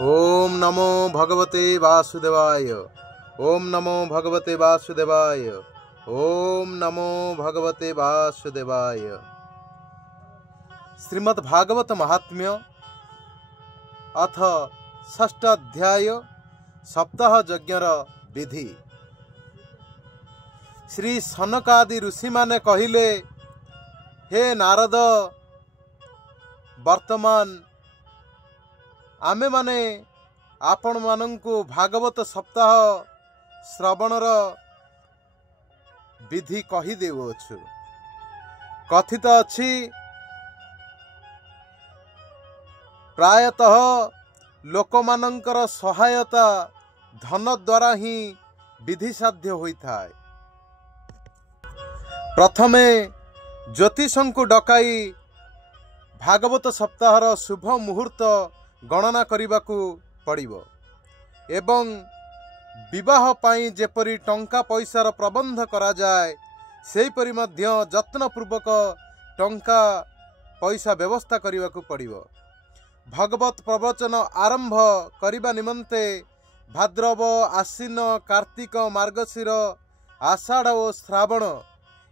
ओम नमो भगवते वासुदेवाय। ओम नमो भगवते वासुदेवाय। ओम नमो भगवते वासुदेवाय। श्रीमद् भागवत महात्म्य अथ षष्ठ अध्याय सप्ताह यज्ञर विधि। श्री सनकादि ऋषि माने कहिले, हे नारद, वर्तमान आमे माने आपण मानंकु भागवत सप्ताह श्रवणर विधि कही देउछु। कथित अछि प्रायतः लोकमानंकर सहायता धन द्वारा ही विधि साध्य होइथाय। प्रथमे ज्योतिषंकु डकाई भागवत सप्ताहर शुभ मुहूर्त गणना करने पड़िबो एवं विवाह पाई जेपरी टंका पैसार प्रबंध करा जाए सेहीपरि मध्य जत्नपूर्वक टंका पैसा व्यवस्था करने पड़िबो। भगवत प्रवचन आरंभ करने निमंते भाद्रव, आश्विन, कार्तिक, मार्गशीर, आषाढ़ और श्रावण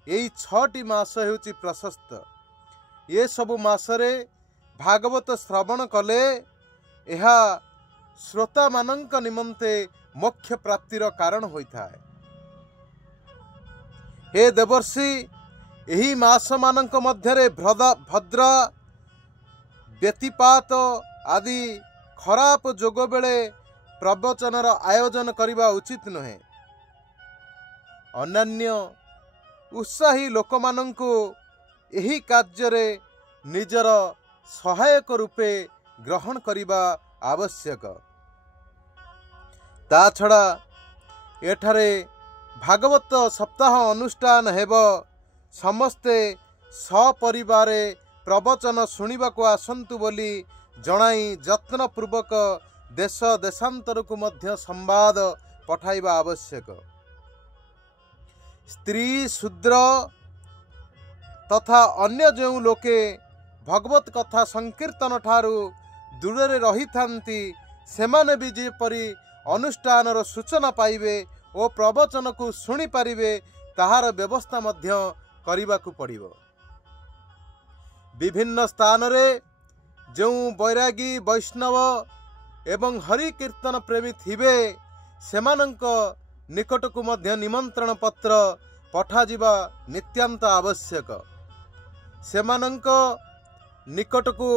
यही 6टी मास हेउची प्रशस्त। ये सबु मासरे भागवत श्रवण कले यह श्रोता मानंक निमंते मोक्ष प्राप्तिर कारण होइथाय। हे देवर्षि, यही मास मानंक मध्यरे भद्र व्यतिपात आदि खराब जोग बेले प्रवचनर आयोजन करिबा उचित नहे। अन्यान्य उत्साही लोकमानंकु यही कार्य निजर सहायक रूपे ग्रहण करिबा आवश्यक। ता छड़ा एठारे भागवत सप्ताह अनुष्ठान हेब। समस्ते सपरिवारे प्रवचन शुणिबा को आसंतु बोली जणाई जत्नपूर्वक देश देशांतर को मध्य संवाद पठाइबा आवश्यक। स्त्री, शूद्र तथा अन्य जो लोके भगवत कथा संकीर्तन ठारू दूरे रही थांती सेमाने भी जेपरी अनुष्ठानर सूचना पाइबे और प्रवचन को शुणी पारिबे ताहार व्यवस्था मध्य करिबा को पड़िबो। विभिन्न स्थान रे जो बैरागी, वैष्णव एवं हरि कीर्तन प्रेमी थिबे सेमानंक निकट को मध्य निमंत्रण पत्र पठा जिबा नित्यांत आवश्यक। सेमानंक निकट को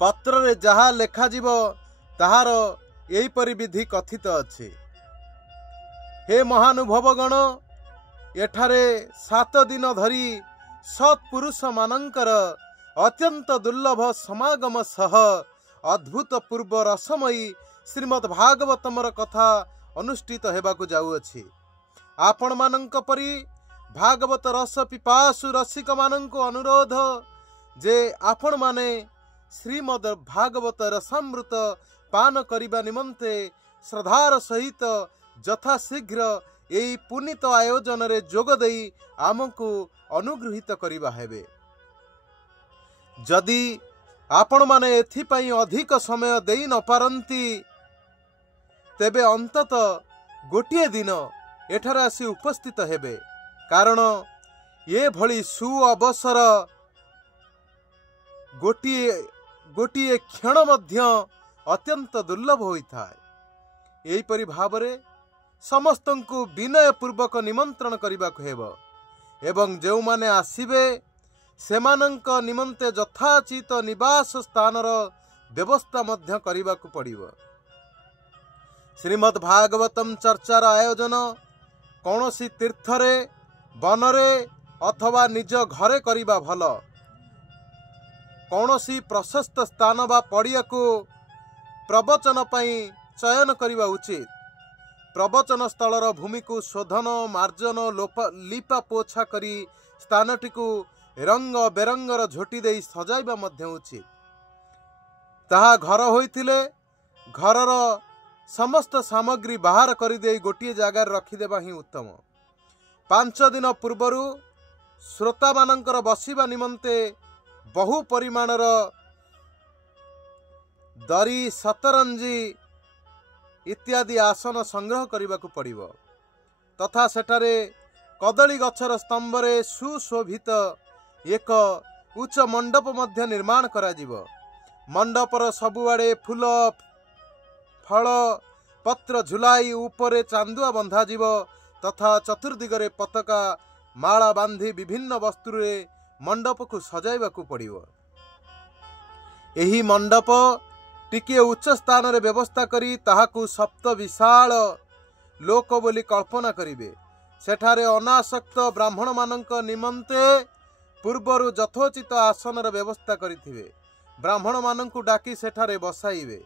पत्र रे जहा लेखा जीवो ताहार एही परि विधि कथित अछि। हे महानुभवगण, एठारे 7 दिन धरी सत्पुरुष मानंकर अत्यंत दुर्लभ समागम सह अद्भुत पूर्व रसमयी श्रीमद् भागवतमर कथा अनुष्ठित हेबाकु जाउअछि। आपण मानंक परि भागवत रस पिपासु रसिक मानंको अनुरोध जे आपण माने श्रीमद् भागवत रसामृत पान करिबा निमंते श्रद्धार सहित यथाशीघ्र एई पुनीत आयोजन रे जोग देई आमको अनुग्रहित करिबा हेबे। जदि आपण माने एथि पई अधिक समय देई न पारंती तेबे अंतत गोटिए दिन एठारे आसी उपस्थित हेबे, कारण ये भली सु अवसर गोटिए क्षण मध्य अत्यंत दुर्लभ होइथाय। एही परि भावरे समस्तंकु विनय पूर्वक निमंत्रण करिबा को हेबो एवं जो माने आसीबे सेमानंक निमंते यथाचित निवास स्थानर व्यवस्था मध्य करिबा को पड़िबो। श्रीमद् भागवतम चर्चार आयोजन कौनसी तीर्थरे, वनरे अथवा निज घरे करिबा भल। कौनसी प्रशस्त स्थान बा पड़िया को प्रवचन पाई चयन करिबा उचित। प्रवचन स्थलर भूमि को शोधन, मार्जन, लिपा पोछा करी स्थानटी को रंग बेरंगर झोटी दे सजाइबा मध्य उचित। ताहा घर होइथिले घरर समस्त सामग्री बाहर करिदे गोटिए जगार रखिदेबा ही उत्तम। 5 दिन पूर्वरु श्रोता मानंकर बसिबा निमंते बहु परिमाणर दरी सतरंजी इत्यादि आसन संग्रह करने को पड़िबो तथा सेठारे कदली गछर स्तंभरे सुशोभित एक उच्च मंडप मध्य निर्माण करा जिवो। मंडपर सबुआड़े फूल फल पत्र झुलाई उपरे चांदुआ बंधा जिवो तथा चतुर्दिगरे पताका माला बांधी विभिन्न वस्तुरे मंडप को सजाइबा को पड़िबो। एही मंडप टिके उच्च स्थान रे व्यवस्था करी ताहाकु सप्त विशाल लोक बोली कल्पना करिवे। सेठारे अनासक्त ब्राह्मण मानक निमंते पूर्वरु यथोचित आसन रे व्यवस्था करिथिवे। ब्राह्मण मानकु डाकी सेठारे बसाइबे।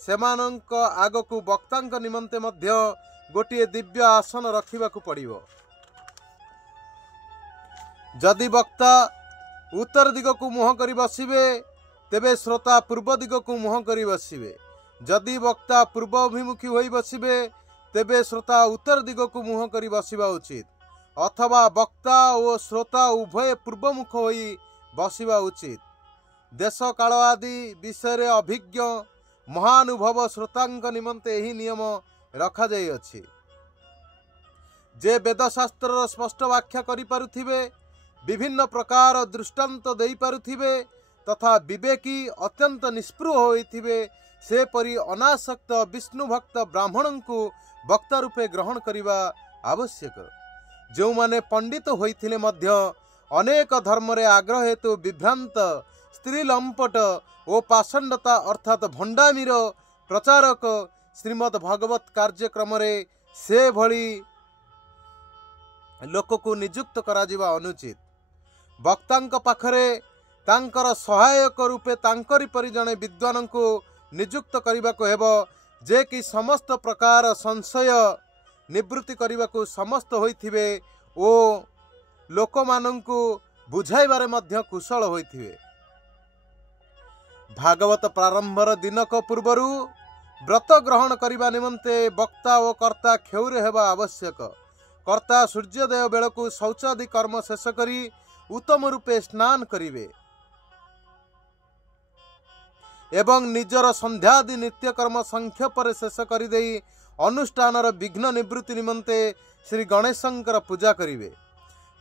सेमानंक आगकु वक्तांक निमंते मध्य गोटिए दिव्य आसन रखिबाकु पड़िबो। जदि वक्ता उत्तर दिग को मुह करी बसिबे तेबे श्रोता पूर्व दिग को मुह करी बसिबे। जदि वक्ता पूर्व अभिमुखी होई बसिबे तेबे श्रोता उत्तर दिग को मुह करी बसिबा उचित अथवा वक्ता और श्रोता उभय पूर्वमुख होई बसिबा उचित। देश काल आदि विषय अभिज्ञ महानुभव श्रोतांक निमंते एही नियम रखा जाई अछि। जे वेदशास्त्र स्पष्ट व्याख्या करि पारुथिबे विभिन्न प्रकार दृष्टांत देई पारुथिबे तथा विवेकी अत्यंत निष्पृह होइथिबे से परि अनासक्त विष्णु भक्त ब्राह्मण को वक्ता रूपे ग्रहण करिबा आवश्यक। जो माने पंडित होइथिले मध्य अनेक धर्म रे आग्रह हेतु विभ्रांत स्त्री लंपट ओ पाषंडता अर्थात भंडामीर प्रचारक श्रीमद् भागवत कार्यक्रम रे से भली लोक को नियुक्त करा जिबा अनुचित। वक्तांक पाखरे तांकर सहायक रूपे तांकरी परि जणे विद्वान को नियुक्त करने को हेबो जे कि समस्त प्रकार संशय निवृत्ति करने को समस्त होइथिबे ओ लोक माननकु बुझाइबारे मध्य कुशल होइथिबे। भागवत प्रारंभर दिनक पूर्वरु व्रत ग्रहण करने निमंते वक्ता और कर्ता खेउरे हेबा आवश्यक। कर्ता सूर्योदय बेलकु शौचादि कर्म शेष करी उत्तम रूपे स्नान करिवे एवं निजर संध्यादि नित्यकर्म संक्षेपर शेष करिदेई अनुष्ठानर विघ्न निवृत्ति निमंते श्री गणेशंकर पूजा करिवे।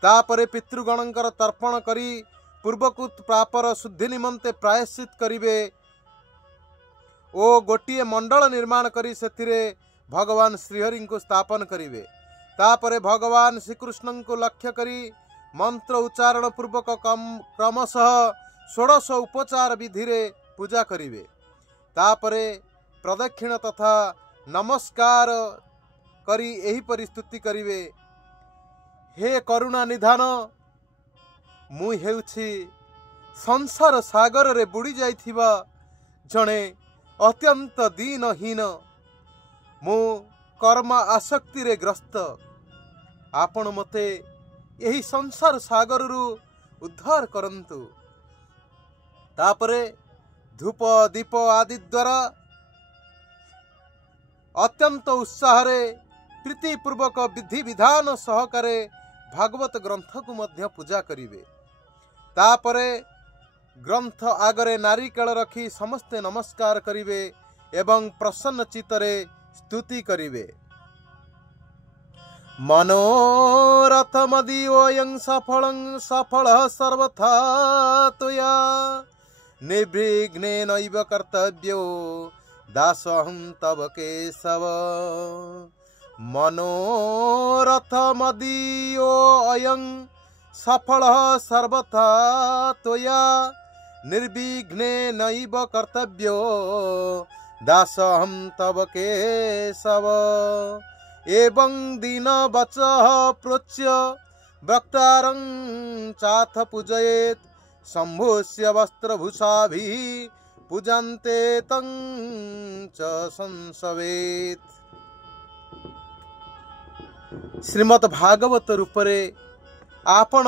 तापरे पितृगणंकर तर्पण करी पूर्वकृत पापर शुद्धि निमंते प्रायश्चित करिवे ओ गोटिए मंडल निर्माण करी सेथिरे भगवान श्रीहरि को स्थापन करिवे। तापरे भगवान श्रीकृष्ण को लक्ष्य करी मंत्र उच्चारण पूर्वक क्रमशः 16 उपचार विधि रे पूजा करिवे। तापरे प्रदक्षिण तथा नमस्कार करी एही परिस्तुति करिवे। हे करुणा निधान मु हेउछि संसार सागर रे बुड़ी जाइथिबा जणे अत्यंत दीनहीन मु कर्म आसक्ति रे ग्रस्त आपण मते यही संसार सागर रु उद्धार करंतु। तापरे धूप दीप आदि द्वारा अत्यंत उत्साह रे प्रीतिपूर्वक विधि विधान सहकारे भागवत ग्रंथ को मध्य पूजा करिवे। तापरे ग्रंथ आगरे नारिकेल रखी समस्ते नमस्कार करिवे एवं प्रसन्न चित्तरे स्तुति करिवे। मनोरथ मदीयोऽयं सफलः सर्वथा त्वया निर्विघ्नेनैव कर्तव्यो दासोऽहं तव केशव। मनोरथ मदीयोऽयं सफलः सर्वथा त्वया निर्विघ्नेनैव कर्तव्यो दासोऽहं तव केशव। एवं दीन वचः प्रोच्य वक्तारं चाथ पूजयेत् शंभुस्य वस्त्रभूषाभिः पूजन्ते तं च संसवेत्। श्रीमद् भागवत रूपरे आपण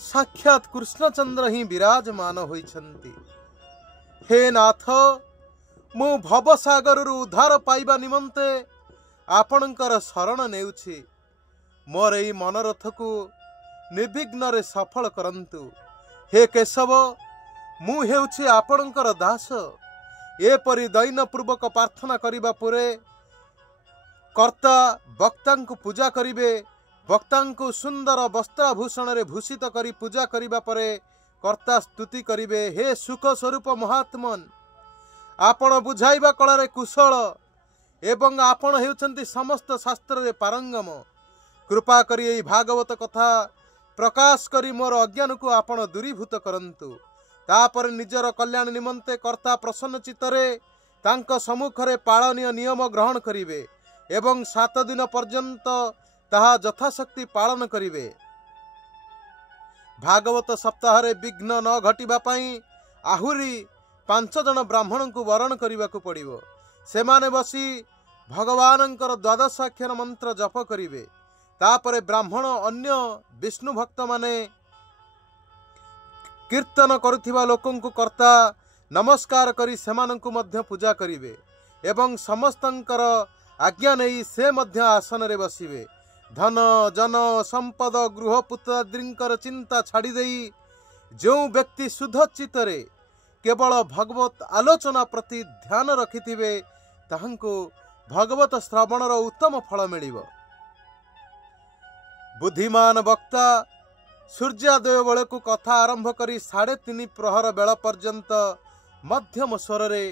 साक्षात कृष्णचंद्र ही विराजमान होइछन्ति। हे नाथ मु भवसागर उद्धार पाइबा निमंते आपणकर शरण नेउछि। मोर एई मनोरथ को निर्विघ्न रे सफल करंतु। हे केशव मु हेउछि आपणकर दास एपरि दैनपूर्वक प्रार्थना करिबा पुरे कर्ता वक्ता को पूजा करिवे। वक्ता को सुंदर वस्त्राभूषण रे भूषित करी पूजा करिबा परे कर्ता स्तुति करिवे, हे सुख स्वरूप महात्मन, आपण बुझाइबा कलारे कुशल एवं आपण हेउछन्ति समस्त शास्त्र रे पारंगम। कृपा करी एई भागवत कथा प्रकाश करी मोर अज्ञान को आपण दूरीभूत करंतु। तापर निजर कल्याण निमंते कर्ता प्रसन्न चित्तरे तांको सम्मुखरे पालनीय नियम ग्रहण करिवे एवं 7 दिन पर्यंत ताहा यथाशक्ति पालन करिवे। भागवत सप्ताह रे विघ्न न घटिबा पई आहुरी 5 जन ब्राह्मण को वरण करने को पड़िबो। सेमाने बसी भगवानंकर 12 अक्षर मंत्र जप करिवे। तापरे ब्राह्मण अन्य विष्णु भक्त माने कीर्तन करुथिबा लोकन को कर्ता नमस्कार करी सेमानंकु मध्य पूजा करिवे एवं समस्तंकर आज्ञा नहीं से मध्य आसन रे बसिवे। धन जन संपद गृह पुत्राद्रिंकर चिंता छाड़ी देई जो व्यक्ति शुद्ध चित्तरे केवल भगवत आलोचना प्रति ध्यान रखिथिबे ताहंको भगवत श्रवणर उत्तम फल मिलिबो। बुद्धिमान वक्ता सूर्योदय बेले को कथा आरंभ करी 3:30 प्रहर बेला पर्यंत मध्यम स्वर रे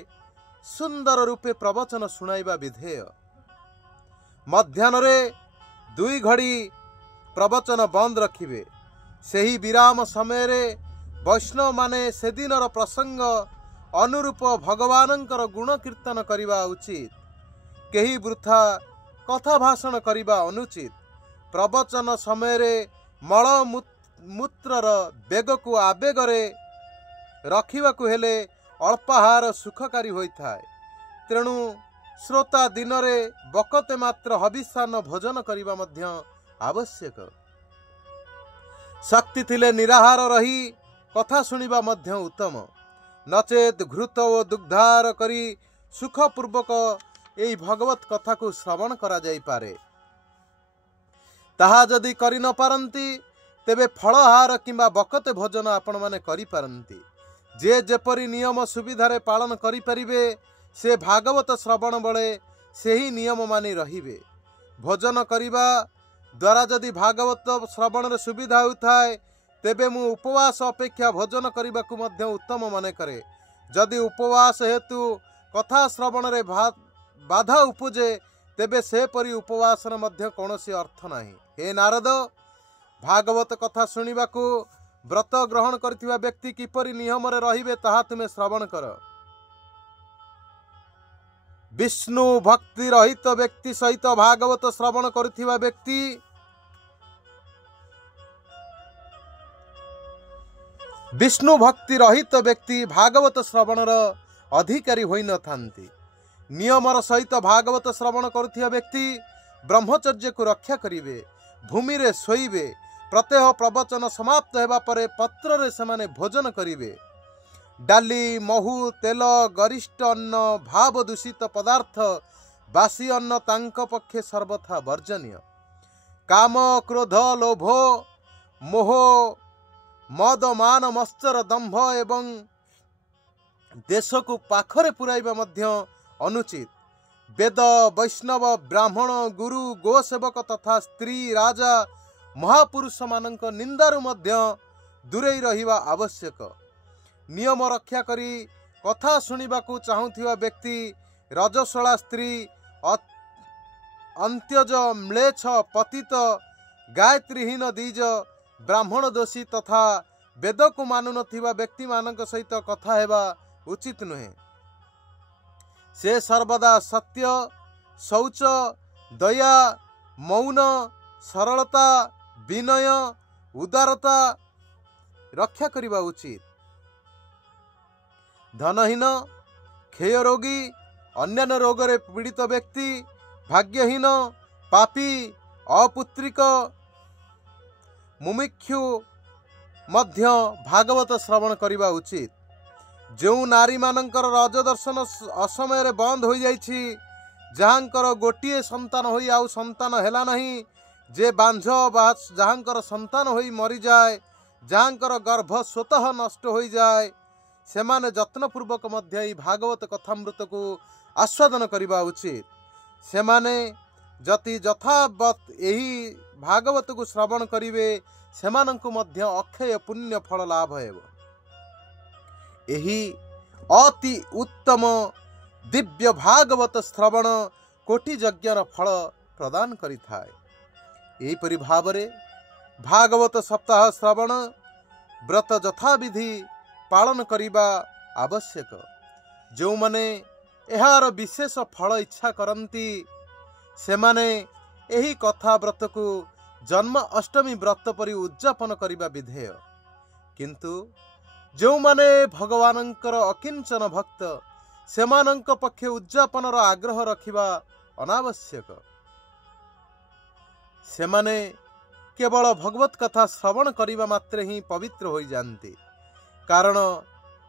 सुंदर रूपे प्रवचन सुनाइबा विधेय। मध्याह्न रे 2 घड़ी प्रवचन बंद रखिबे। सेही विराम समय रे वैष्णव माने से दिनर प्रसंग अनुरूप भगवानंकर गुण कीर्तन करिबा उचित। केही वृथा कथा भाषण करिबा अनुचित। प्रवचन समय रे मल मूत्रर बेग को आवेग रे रखिबा को हेले अल्पाहार सुखकारी होइथाय। तेणु श्रोता दिन रे बकते मात्र हविष्यान भोजन करिबा मध्य आवश्यक। शक्ति थिले निराहार रही कथा सुनिबा मध्य उत्तम। नचेत घृत और दुग्धार करी सुखपूर्वक एई भगवत कथा को श्रवण करा जाई पारे। ताहा जदि करि न पारंती तेबे फलहार किंबा बकते भोजन आपण माने करि पारंती। जे जेपरि नियम सुविधा रे पालन करि परिबे से भागवत श्रवण बळे सेही नियम मानि रहिबे। भोजन करिबा द्वारा जदि भागवत श्रवण रे सुविधा होताय तेबे मु उपवास अपेक्षा भोजन करिबा को मध्य उत्तम माने करे। जदि उपवास हेतु कथा श्रवण रे बाधा उपजे तेबे से परि उपवास मध्य कौनसी अर्थ नाही। हे नारद, भागवत कथा सुनिबा को व्रत ग्रहण करथिबा व्यक्ति किपरि नियम रे रहिबे ताहा तुमे श्रवण कर। विष्णु भक्ति रहित व्यक्ति सहित भागवत श्रवण करथिबा व्यक्ति विष्णु भक्ति रहित व्यक्ति भागवत श्रवणर अधिकारी होई न थांती। नियमर सहित भागवत श्रवण करुथिबा व्यक्ति ब्रह्मचर्य को रक्षा करिवे, भूमि रे सोइबे। प्रत्यह प्रवचन समाप्त हेबा परे पत्र रे समाने भोजन करिवे। डाली महु तेल गरिष्ठ अन्न भाव दूषित पदार्थ बासी अन्न तांक पक्षे सर्वथा वर्जनीय। काम क्रोध लोभ मोह मद मान मत्सर दंभ एवं देश को पाखरे पुराइबा मध्य अनुचित। वेद वैष्णव ब्राह्मण गुरु गोसेवक तथा स्त्री राजा महापुरुष मानक निंदारु मध्य दूरे रहिबा आवश्यक। नियम रक्षा करी कथा सुनिबा को चाहुथिबा व्यक्ति रजस्वला स्त्री अंत्यज म्लेच्छ पतित गायत्रीहीन द्विज ब्राह्मण दोषी तथा वेद को मानु नथिबा व्यक्ति मानक सहित कथा हेबा उचित नुहे। से सर्वदा सत्य शौच दया मौन सरलता विनय उदारता रक्षा करिबा उचित। धनहीन क्षय रोगी अन्य रोग रे पीड़ित व्यक्ति भाग्यहीन पापी अपुत्रिक मुमुक्षु मध्य भागवत श्रवण करिबा उचित। जो नारी मानकर राजदर्शन असमय रे बंद हो जाइछि, जहांकर गोटिए संतान होई आउ संतान हेला नहीं, जे बांझ जहांकर संतान होई मरी जाए, जहांकर गर्भ स्वतः नष्ट हो जाए, सेमाने जत्नपूर्वक मध्य एही भागवत कथामृत को आस्वादन करवा उचित। सेमाने जति यथावत एही भागवत को श्रवण करिवे सेमानंकु मध्य अक्षय पुण्य फल लाभ हेब। एही अति उत्तम दिव्य भागवत श्रवण कोटि यज्ञर फल प्रदान करिथाए। एहीपरि भावरे भागवत सप्ताह श्रवण व्रत यथाविधि पालन करिबा आवश्यक। जो माने एहार विशेष फल इच्छा करती सेमाने एही कथा व्रत को जन्म अष्टमी व्रत परि उद्यापन करिबा विधेय। किंतु जो माने भगवानंकर अकिंचन भक्त सेमानंक पक्षे उद्यापनर आग्रह रखिबा अनावश्यक। सेमाने केवल भगवत कथा श्रवण करिबा मात्रे ही पवित्र हो जाती, कारण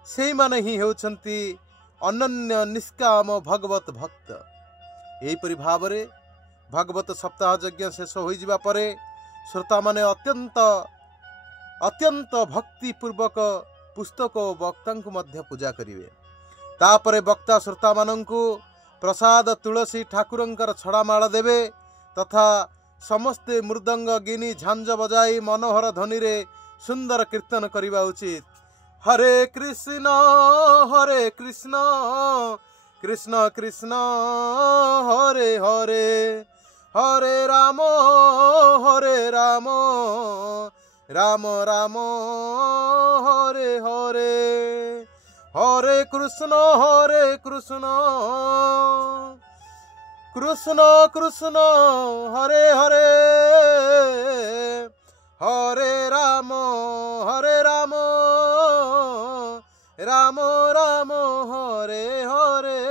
से माने ही हेउछंती अनन्य निष्काम भगवत भक्त। एहीपरि भावरे भागवत सप्ताह यज्ञ शेष हो जिबा परे श्रोता माने अत्यंत भक्ति पूर्वक पुस्तक और वक्ता को मध्य पूजा करिवे। तापरे वक्ता श्रोता मानंकु प्रसाद तुलसी ठाकुरंकर छड़ामाଳ देवे तथा समस्ते मृदंग गिनी झांझ बजाई मनोहर ध्वनि रे सुंदर कीर्तन करिबा उचित। हरे कृष्ण कृष्ण कृष्ण हरे हरे, हरे राम राम राम हरे हरे, हरे कृष्ण कृष्ण कृष्ण हरे हरे, हरे राम राम राम हरे हरे।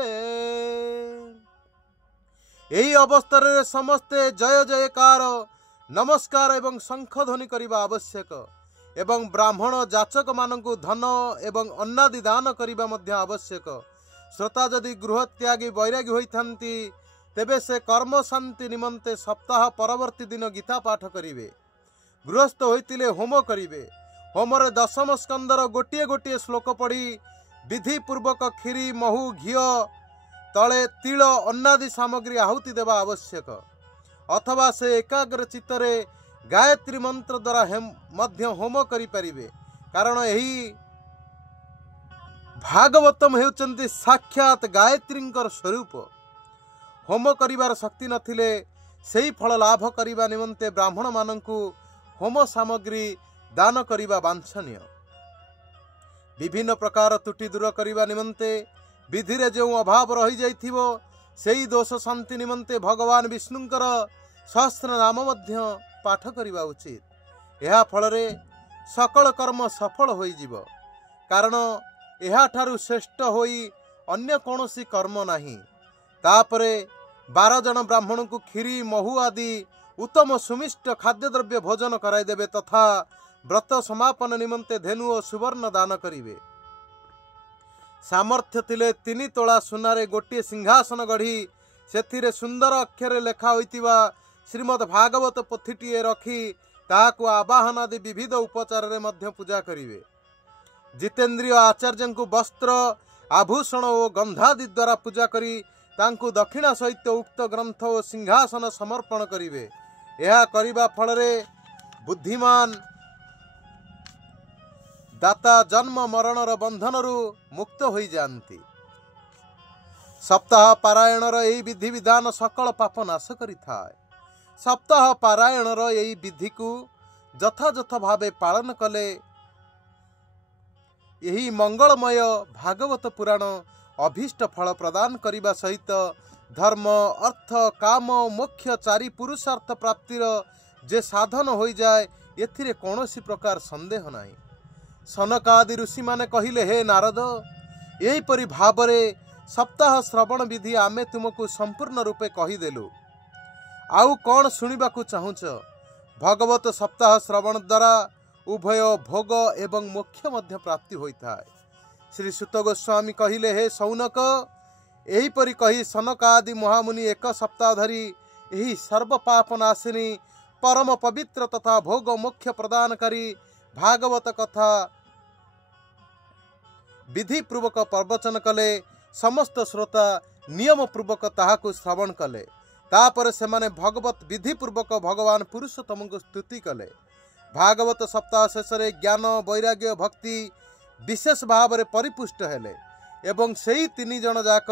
यही अवस्था समस्ते जय जयकार नमस्कार एवं शंख ध्वनि करने आवश्यक एवं ब्राह्मण जाचक मानकु धन एवं अन्नादि दान करने मध्य आवश्यक। श्रोता जदि गृह त्यागी वैरागी होइथांती तेबे से कर्म शांति निमंते सप्ताह परवर्ती दिन गीता पाठ करिवे। गृहस्थ होइतिले होम करिवे। होमरे दशम स्कंदर गोटिए गोटिए श्लोक पढ़ी विधि पूर्वक खीरी महु घी तले तिल अन्नादि सामग्री आहुति देवा आवश्यक। अथवा से एकाग्र चित्तरे गायत्री मंत्र द्वारा मध्य होम करि परिवे, कारण यही भागवतम हेउचंती साक्षात गायत्रींकर स्वरूप। होम करिवार शक्ति नथिले सेही फल लाभ करिबा निमंते ब्राह्मण मानंकु होम सामग्री दान करिबा वांछनीय। विभिन्न प्रकार त्रुटि दूर करिबा निमंते विधि रे जो अभाव रही जाइथिबो सेही दोष शांति निमंते भगवान विष्णुंकर सहस्र नाम मध्य पाठ करिबा उचित। एहा फल रे सकल कर्म सफल होई जिवो, कारण एहा ठारु श्रेष्ठ होई अन्य कोनोसी कर्म नाही। तापरे 12 जन ब्राह्मण को खीरी महु आदि उत्तम सुमिष्ट खाद्य द्रव्य भोजन कराई देबे तथा व्रत समापन निमंते धेनु और सुवर्ण दान करिवे। सामर्थ्य थिले 3 तोला सुनारे गोटे सिंहासन गढ़ी सेथिरे सुंदर अक्षर लेखा होइतिबा श्रीमद् भागवत पोथीटीए रखी ताहाकु आवाहन आदि विविध उपचार रे मध्य पूजा करिवे। जितेंद्रिय आचार्य को वस्त्र आभूषण और गंधादि द्वारा पूजा करी तांकु दक्षिणा सहित उक्त ग्रंथ और सिंहासन समर्पण करिवे। यह करिबा फल रे बुद्धिमान दाता जन्म मरणर बंधनरु मुक्त होई जानती। सप्ताह पारायणर एही विधि विधान सकल पाप नाश करिथाए। सप्ताह पारायणर एही विधि को यथायथ भावे पालन कले यही मंगलमय भागवत पुराण अभीष्ट फल प्रदान करिबा सहित धर्म अर्थ काम मोक्ष 4 पुरुषार्थ प्राप्तिर जे साधन हो जाए एथिरे कौनसी प्रकार संदेह नाही। सनकादि ऋषि माने कहिले, हे नारद, एहीपरि भावरे सप्ताह श्रवण विधि आमे तुमको संपूर्ण रूपे कहीदेलु। आउ कौन शुणिबाकु चाहुच? भगवत सप्ताह श्रवण द्वारा उभय भोग एवं मोक्ष मध्य प्राप्ति होइथाए। श्री सुत गोस्वामी कहिले, हे सौनक, एहीपरि कही सनकादि महामुनि 1 सप्ताह धरी एही सर्व पाप नाशिनी परम पवित्र तथा भोग मोक्ष प्रदान करी भागवत कथा विधिपूर्वक प्रवचन कले समस्त श्रोता नियम पूर्वक ताहाकु श्रवण कले तापर सेमाने भगवत विधिपूर्वक भगवान पुरुषोत्तम को स्तुति कले। भागवत सप्ताह शेष ज्ञान वैराग्य भक्ति विशेष भाव में परिपुष्ट हेले एवं सेही तीन जन जाक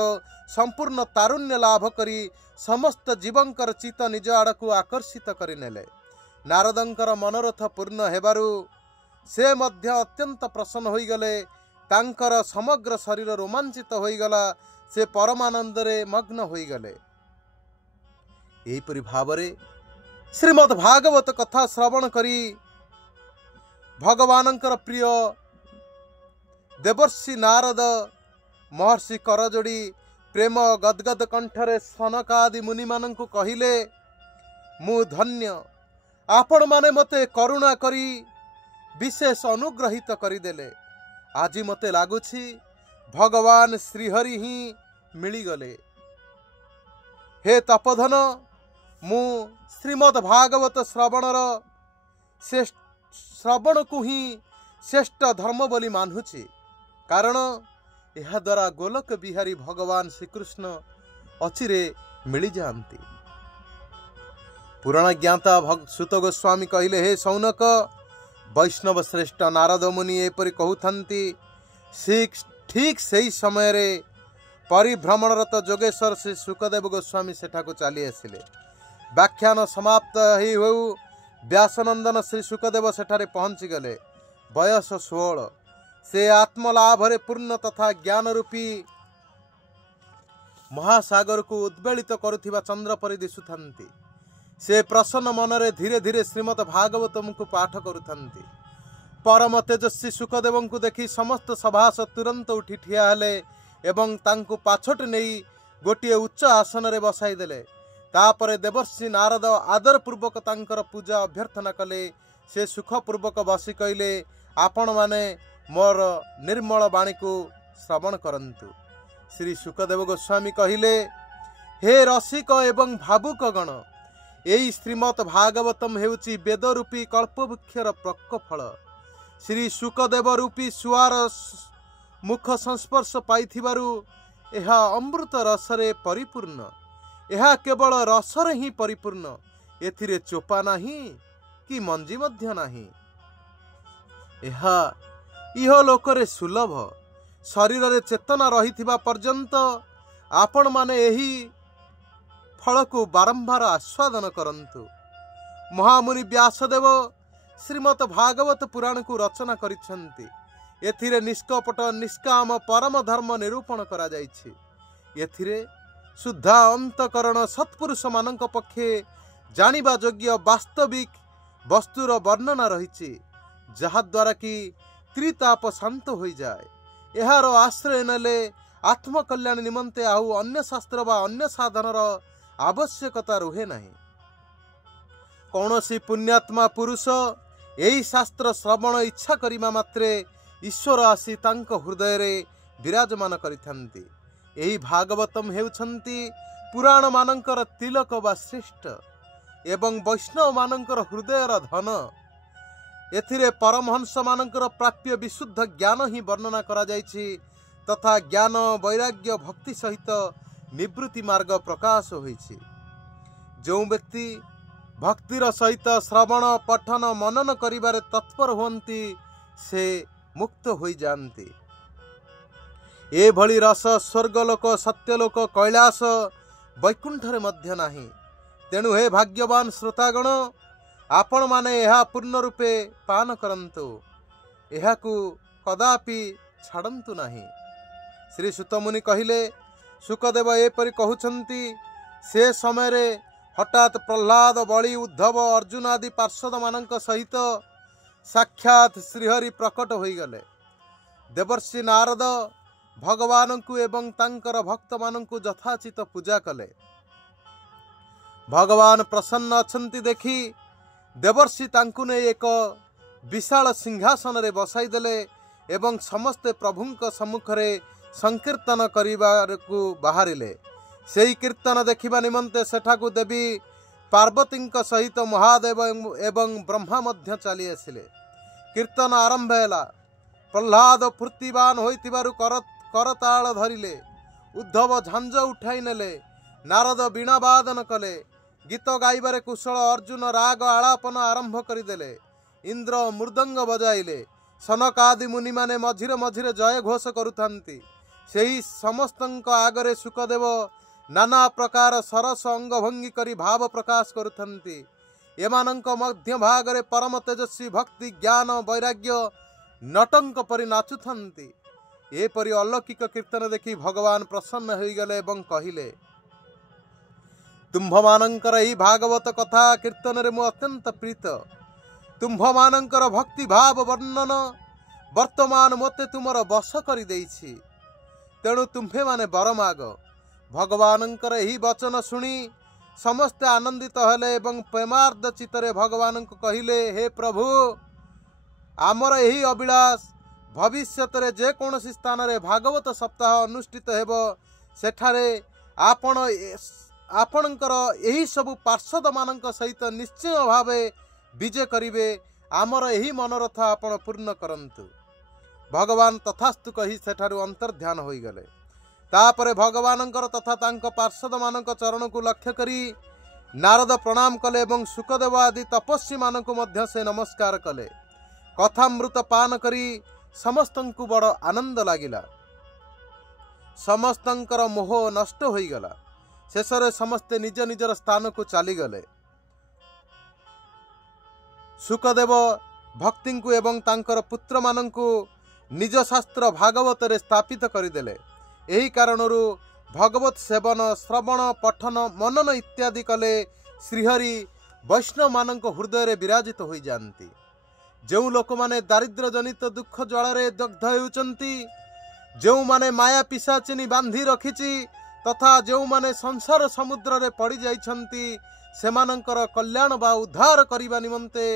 संपूर्ण तारुण्य लाभ करी समस्त जीवंकर चित्त निज आड़क आकर्षित करिनेले। नारदंकर मनोरथ पूर्ण हेबारु से मध्य अत्यंत प्रसन्न होइगले। तांकर समग्र शरीर रोमांचित होइगला। से परमानंद रे मग्न होइगले। एहिपरि भावरे श्रीमद् भागवत कथा श्रवण करी भगवानंकर प्रिय देवर्षि नारद महर्षि करजोड़ी प्रेम गदगद कंठरे सनकादि मुनि मानंकु कहिले, मु धन्य आपण माने मते करुणा करी विशेष अनुग्रहित करिदेले। आज मते लागुछि भगवान श्रीहरि ही मिलीगले। हे तपोधन, मु श्रीमद् भागवत श्रवणर श्रवण को ही श्रेष्ठ धर्म बोली मानुछि, कारण यह द्वारा गोलक बिहारी भगवान श्रीकृष्ण अचिरे मिली जाती। पुराण ज्ञाता सुत गोस्वामी कहले, हे सौनक, वैष्णव श्रेष्ठ नारद मुनि एपरि कहउथंती। ठीक सही समय रे परिभ्रमणरत जोगेश्वर श्री सुखदेव गोस्वामी सेठाको चली आसिले। व्याख्यान समाप्त ही हो व्यासनंदन श्री सुखदेव सेठारे पहुंची गले। बयस 16। से आत्मलाभरे पूर्ण तथा ज्ञान रूपी महासागर को उद्वेलित करुथिबा चंद्र परि दिसुथंती। से प्रसन्न मनरे धीरे धीरे श्रीमद् भागवतम को पाठ करुथंती। परम तेजस्वी सुखदेव को देखी समस्त सभास तुरंत उठी ठिया हेले एवं तांकु पाछट नहीं गोटे उच्च आसन रे बसाई देले। तापरे देवर्षि नारद आदर पूर्वक तांकर पूजा अभ्यर्थना कले। से सुखपूर्वक बसी कहले, आपण माने मोर निर्मल वाणी को श्रवण करंतु। श्री सुखदेव गोस्वामी कहिले, हे रसिक एवं भावुक गण, एई श्रीमद् भागवतम हेउची वेद रूपी कल्पवृक्षर प्रकफल। श्री सुखदेव रूपी सुआर मुख संस्पर्श पाइथिबारु एहा अमृत रसरे परिपूर्ण। एहा केवल रसरे ही परिपूर्ण। एथिरे चोपा नाही कि मंजी मध्य नाही। एहा इह लोकरे सुलभ। शरीर रे चेतना रहिथिबा पर्यंत आपण माने एही फल को बारंबार आस्वादन करंतु। महामुनि व्यासदेव श्रीमद् भागवत पुराण को रचना करिछंती। एथिरे निष्कपट निष्काम परम धर्म निरूपण करा जाइछि। एथिरे शुद्धा अंतकरण सत्पुरुष मानक पक्षे जानिबा योग्य वास्तविक वस्तुर वर्णना रहिछि, जहा द्वारा कि त्रिताप शांत हो जाए। एहार आश्रय नेले आत्मकल्याण निमंते आउ अन्य शास्त्र बा अन्य साधनर आवश्यकता रुहे नहीं। कौनसी पुण्यात्मा पुरुष एही शास्त्र श्रवण इच्छा करिमा मात्रे ईश्वर आसी तांक हृदय रे विराजमान करिथांती। एही भागवतम हेउछंती पुराण मानंकर तिलक बा श्रेष्ठ एवं वैष्णव मानंकर हृदयर धन। एथिरे परमहंस मानंकर प्राप्य विशुद्ध ज्ञान ही वर्णना करा जाइछि, तथा ज्ञान वैराग्य भक्ति सहित निवृत्ति मार्ग प्रकाश होइछि। जो व्यक्ति भक्तिर सहित श्रवण पठन मनन करिबारे तत्पर होती से मुक्त होई जानती। ए भली रस स्वर्गलोक सत्यलोक कैलास वैकुंठरे मध्य नाही। तेणु हे भाग्यवान श्रोतागण, आपण माने यह पूर्ण रूपे पान करंतु। एहाकु कदापि छाड़ंतु नाही। श्री सुतमुनि कहिले, सुखदेव एपरि कहउछंती। से समय रे हठात प्रह्लाद बलि उद्धव अर्जुन आदि पार्षद मानक सहित साक्षात श्रीहरि प्रकट होइगले। देवर्षि नारद भगवान को एवं तांकर भक्त मानक यथाचित पूजा कले। भगवान प्रसन्न अछंती देखी देवर्षि तांकु ने एक विशाल सिंहासन रे बसाई देले एवं समस्ते प्रभुंक सम्मुखरे संकीर्तन करिबार को बाहरिले। सेही कीर्तन देखिबा निमंते सेठाकु देवी पार्वतींक सहित महादेव एवं ब्रह्मा मध्य चली आसिले। कीर्तन आरंभ हैला। प्रह्लाद फूर्तिवान होइतिबारु करताल धरिले, उद्धव झांझ उठाई नेले, नारद वीणा वादन कले, गीत गाइबारे कुशल अर्जुन राग आलापन आरंभ करिदेले, इंद्र मृदंग बजाइले, सनकादि मुनि माने मझिरे मझिरे जय घोष करुथांती। सेही समस्तंक आगरे सुखदेव नाना प्रकार सरस अंग भंगी करी भाव प्रकाश करुथांती। एमानंक मध्य भागरे परम तेजस्वी भक्ति ज्ञान वैराग्य नटंक परि नाचुथांती। एपरि अलौकिक कीर्तन देखि भगवान प्रसन्न होइगले एवं कहिले, तुम्भमानंकर एही भागवत कथा कीर्तन रे मु अत्यंत प्रीत। तुम्भमानंकर भक्ति भाव वर्णन वर्तमान मते तुमर बस करि देइछि, तेणु तुम्भे माने वर माग। भगवानंकर एही वचन सुनी समस्ते आनंदित हेले एवं प्रेमार्ध चित्तरे भगवान को कहिले, हे प्रभु, आमर एही अभिलाष भविष्यत रे जे कोनोसी स्थान रे भागवत सप्ताह अनुष्ठित हेबो, सेठारे आपणकर एही सबु पार्षद मानक सहित निश्चय भावे विजय करिवे। आमर एही मनोरथ आपण पूर्ण करंतु। भगवान तथास्तु कही सेठारु अंतर्ध्यान होई गले। तापरे भगवानंकर तथा तांक पार्षद मानक चरण को लक्ष्य करी नारद प्रणाम कले एवं सुखदेव आदि तपस्वी मानक मध्य से नमस्कार कले। कथामृत पान करी समस्तंकु बड़ आनंद लागिला। समस्तंकर मोह नष्ट होई गला। शेषरे समस्ते निज निजर स्थान को चली गले। सुखदेव भक्ति को एवं तांकर पुत्र मानंकु निज शास्त्र भागवत रे स्थापित करिदेले। एही कारणरु भगवत सेवन श्रवण पठन मनन इत्यादि कले श्रीहरि वैष्णव मानक हृदय रे विराजित होई जानती। जो लोक माने दारिद्र्य जनित दुख ज्वाला दग्ध होउचंती, जो माने माया पिशाचिनी बांधी रखिची तथा जो माने संसार समुद्र रे पड़ी जाइछंती, सेमानंकर कल्याण बा उद्धार करिबा निमंते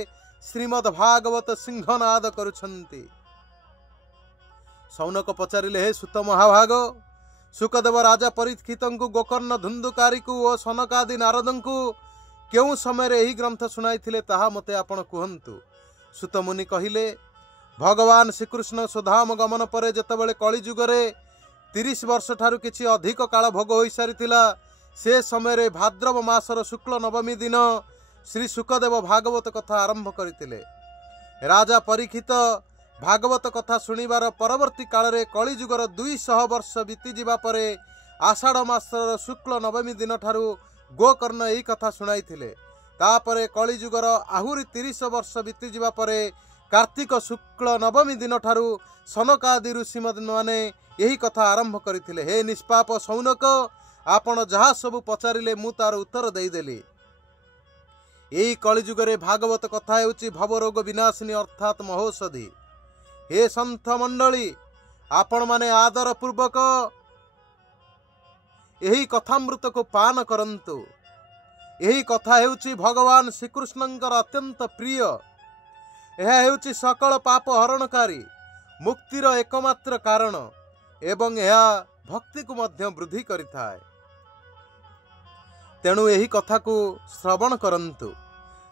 श्रीमद् भागवत सिंहनाद करुछंती। सौनक पचारिले, हे सुत महाभाग, सुखदेव राजा परीक्षितंकु गोकर्ण धुंदुकारी को और सनकादि नारदंकु केउ समय रे एही ग्रंथ सुनाइथिले ताहा मते आपण कुहंतु। सुत मुनि कहिले, भगवान श्रीकृष्ण सुधाम गमन परे जेतेबेले कली जुगरे 30 वर्ष ठारू किछि अधिक काल भोग होई सारिथिला, से समय रे भाद्रव मासर शुक्ल नवमी दिन श्री सुखदेव भागवत कथा आरंभ करथिले। राजा परीक्षित भागवत कथा सुनिबार परवर्ती काल रे कली जुगर 200 वर्ष बीती जिबा परे आषाढ़ मासर शुक्ल नवमी दिन ठारू गोकर्ण एही कथा सुनाइथिले। तापरे कली जुगर आहुरी 30 वर्ष बीती जिबा परे कार्तिक शुक्ल नवमी दिन ठारू सनकादि ऋषि माने यही कथा आरंभ करथिले। हे निष्पाप सौनक, आपण जहा सब पचारिले मु तार उत्तर देदेली। यही कलिजुगरे भागवत कथा हेउची भवरोग विनाशिनी अर्थात महौषधि। हे संत मंडली, आपण माने आदर पूर्वक यही कथामृत को पान करंतु। यही कथा हेउची भगवान श्रीकृष्णंकर अत्यंत प्रिय। यह हेउची सकल पाप हरणकारी, मुक्तिर एकमात्र कारण एवं यह भक्ति को मध्य वृद्धि करिथाए। तेणु यही कथा को श्रवण करंतु।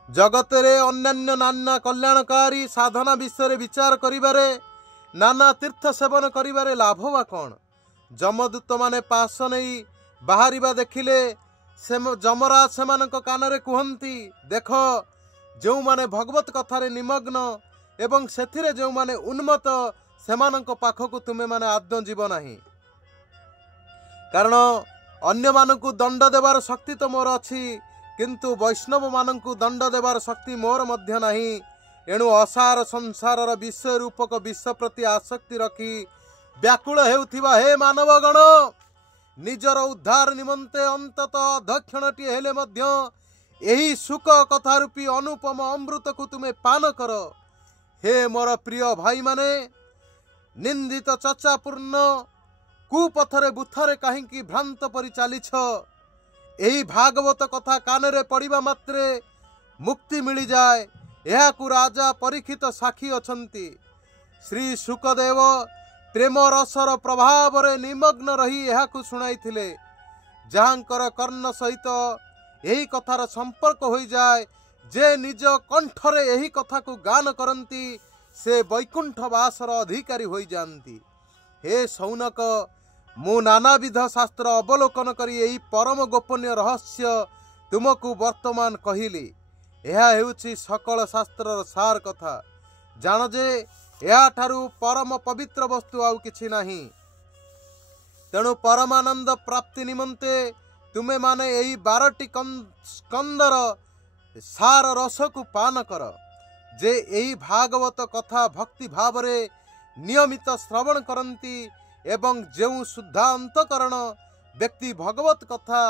जगतरे अन्यान्य नाना कल्याणकारी साधना विषय विचार करिबारे, नाना तीर्थ सेवन करिबारे लाभ वा कौन? जमदूत माने पास नहीं बाहरिबा देखिले जमराज सेमानक कानरे कुहंती, देख जो माने भगवत कथारे निमग्न एवं सेथिरे जो माने उन्मत्त सेमानक पाखकु तुमे माने आद्य जीव नाही। कारण अन्य मानकु दंड देवार शक्ति तो मोर अछि, किंतु वैष्णव मानकु दंड देवार शक्ति मोर मध्य नाही। एणु असार संसारर विषय रूपक विष प्रति आसक्ति रखी व्याकुल हेउथिबा हे मानवगण, निजर उद्धार निमंते अंतत दक्षिणटी हेले मध्य एही सुख कथारूपी अनुपम अमृत को तुमे पान कर। हे मोर प्रिय भाई माने, निंदित चर्चापूर्ण कुपथरे बुथरे कहीं भ्रांत परि चालिछ। एही भागवत कथा कानरे पड़िबा मात्रे मुक्ति मिली जाए। एहाकु राजा परीक्षित साक्षी अछंती। श्री सुखदेव प्रेम रसर प्रभाव रे निमग्न रही एहाकु सुनाइथिले। जहांकर कर्ण सहित एही कथार संपर्क होई जाए, जे निज कंठरे एही कथा को गान करंती, से वैकुंठवासर अधिकारी हो जाती। हे शौनक, मु नानाविध शास्त्र अवलोकन करी यही परम गोपनीय रहस्य तुमको वर्तमान कहली। यह हेउछि सकल शास्त्र सार कथा। जान जे या ठारू परम पवित्र वस्तु आउ किछि नाही। तेणु परमानंद प्राप्ति निमंते तुमे माने यही 12टी स्कंदर सार रस को पान कर। जे यही भागवत कथा भक्ति भाव रे नियमित श्रवण करती एवं जेउ शुद्धा अंतकरण व्यक्ति भगवत कथा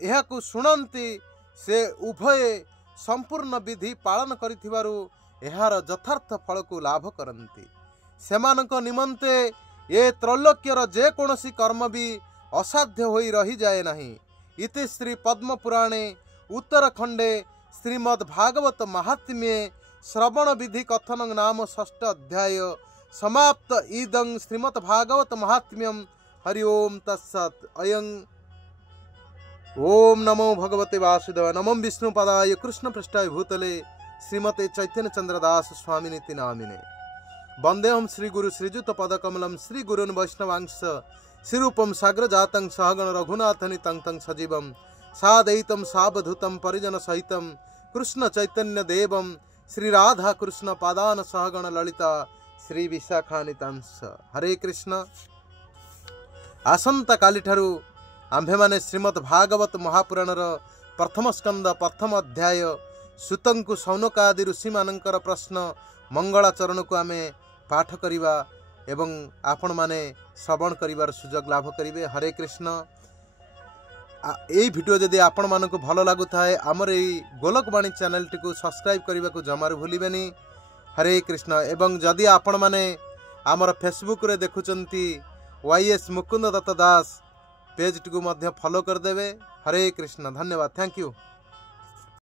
यह को सुनती से उभय संपूर्ण विधि पालन करिथिबारु एहार यथार्थ फल को लाभ करती। सेमानक निमंते ये त्रैलोक्यर जे कोनसी कर्म भी असाध्य होई रही जाए नहीं। इति श्री पद्म पुराणे उत्तरखंडे श्रीमद् भागवत महात्म्ये श्रवण विधि कथन नाम 6 अध्याय समाप्त। इदं श्रीमद् भागवत महात्म्यम। हरि ओम तत्सत्। अयं ओम नमो भगवते वासुदेवाय। नमो विष्णुपदाय कृष्ण पृष्ठाय भूतले श्रीमते चैतन्य चंद्रदास स्वामिनीति नामिने। वंदेहम श्री गुरु श्रीजुत पदकमलम श्री गुरुन् वैष्णवांश श्रीरूपम साग्र जातं सहगण रघुनाथनि तं तं सजीवम सादयितं सावधूतं परिजन सहितं कृष्ण चैतन्य देवम श्री राधा कृष्ण पादान सहगण ललिता श्री विशाखानितांश। हरे कृष्ण। आसंता काली ठारू आम्भे माने श्रीमद् भागवत महापुराणर प्रथम स्कंद प्रथम अध्याय सुतंकु शौनकादि ऋषि मानकर प्रश्न मंगलाचरण को आमे पाठ करिबा एवं आपण माने श्रवण करिबार सुजोग लाभ करिवे। हरे कृष्ण। यही वीडियो जदि आपण मानकु भल लागुथाए आमर एई गोलकवाणी चैनल टी को सब्सक्राइब करने को जमार भूलिबेनी। हरे कृष्ण। एवं जदि आपण माने आमर फेसबुक रे देखुचंती YS मुकुंद दत्त दास पेज टी को मध्य फॉलो कर देवे। हरे कृष्ण। धन्यवाद। Thank you.